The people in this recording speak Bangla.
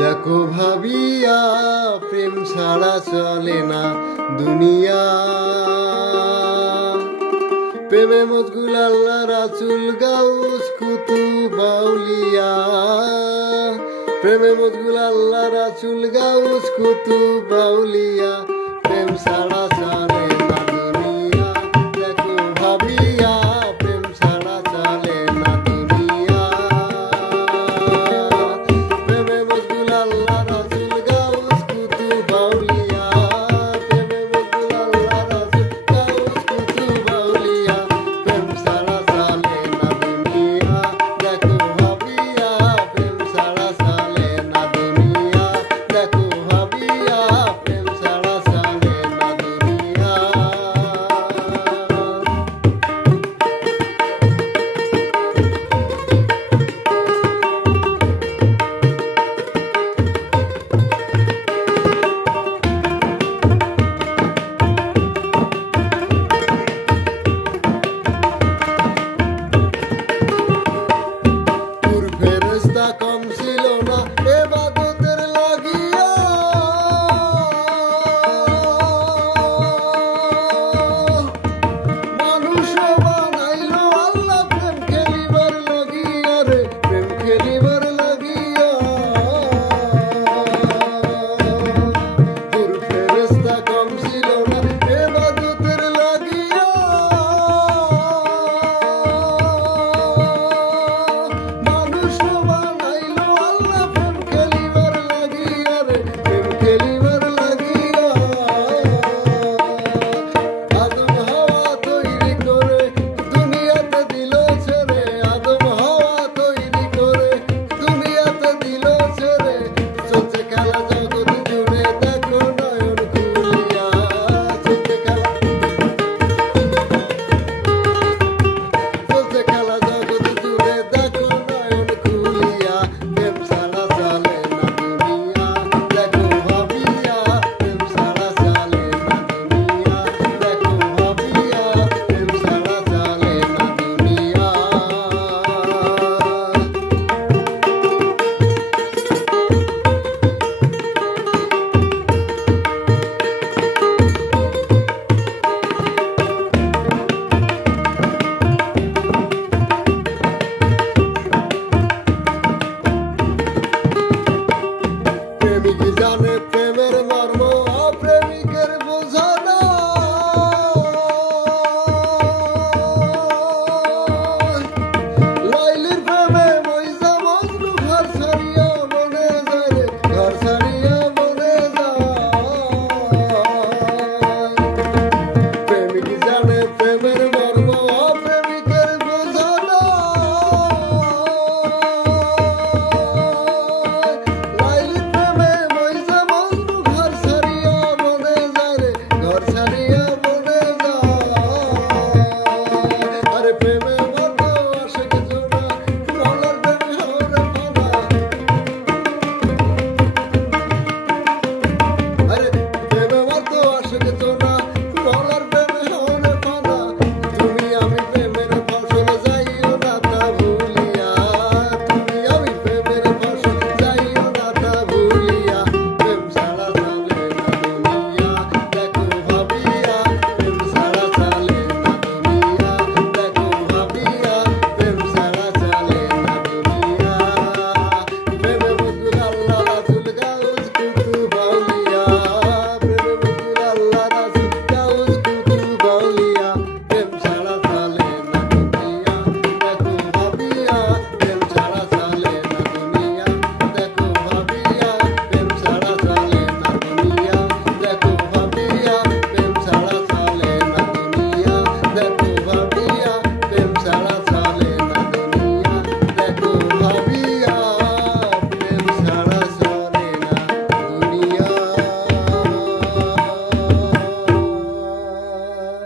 দেখো ভাবিয়া প্রেম ছাড়া চলে না দুনিয়া। প্রেমে মজগুল আল্লাহ রাসূল গাউস কুতুব আউলিয়া। প্রেমে মজগুল আল্লাহ রাসূল গাউস কুতুব আউলিয়া। প্রেম ছাড়া চলে না দুনিয়া। দেখো ভাবিয়া প্রেম ছাড়া চলে না দুনিয়া। প্রেমে মজগুল আল্লাহ রাসূল গাউস কুতুব আউলিয়া। প্রেমে মজগুল আল্লাহ রাসূল গাউস কুতুব আউলিয়া। প্রেম ছাড়া চলে না দুনিয়া। দেখো ভাবিয়া প্রেম ছাড়া চলে না দুনিয়া। দেখো ভাবিয়া প্রেম ছাড়া চলে না দুনিয়া। তোর ফেরেশতা কম ছিল না ইবাদতের লাগিয়া। মানুষ বানাইলো আল্লাহ প্রেম খেলিবার লাগিয়া রে, প্রেম খেলিবার লাগিয়া। তোর ফেরেশতা কম ছিল না ইবাদতের লাগিয়া। মানুষ বানাইলো আল্লাহ প্রেম খেলিবার লাগিয়া রে, প্রেম খেলিবার লাগিয়া। আদম হাওয়া তৈরি করে দুনিয়াতে দিল ছেড়ে। আদম হাওয়া তৈরি করে দুনিয়াতে দিল ছেড়ে। চলছে খেলা জগৎ জুড়ে দেখো নয়ন খুলিয়া। চলছে খেলা জগৎ জুড়ে দেখো নয়ন খুলিয়া। প্রেম ছাড়া চলে না দুনিয়া। দেখো ভাবিয়া প্রেম ছাড়া চলে না দুনিয়া। দেখো ভাবিয়া প্রেম ছাড়া চলে না দুনিয়া। প্রেমিক জানে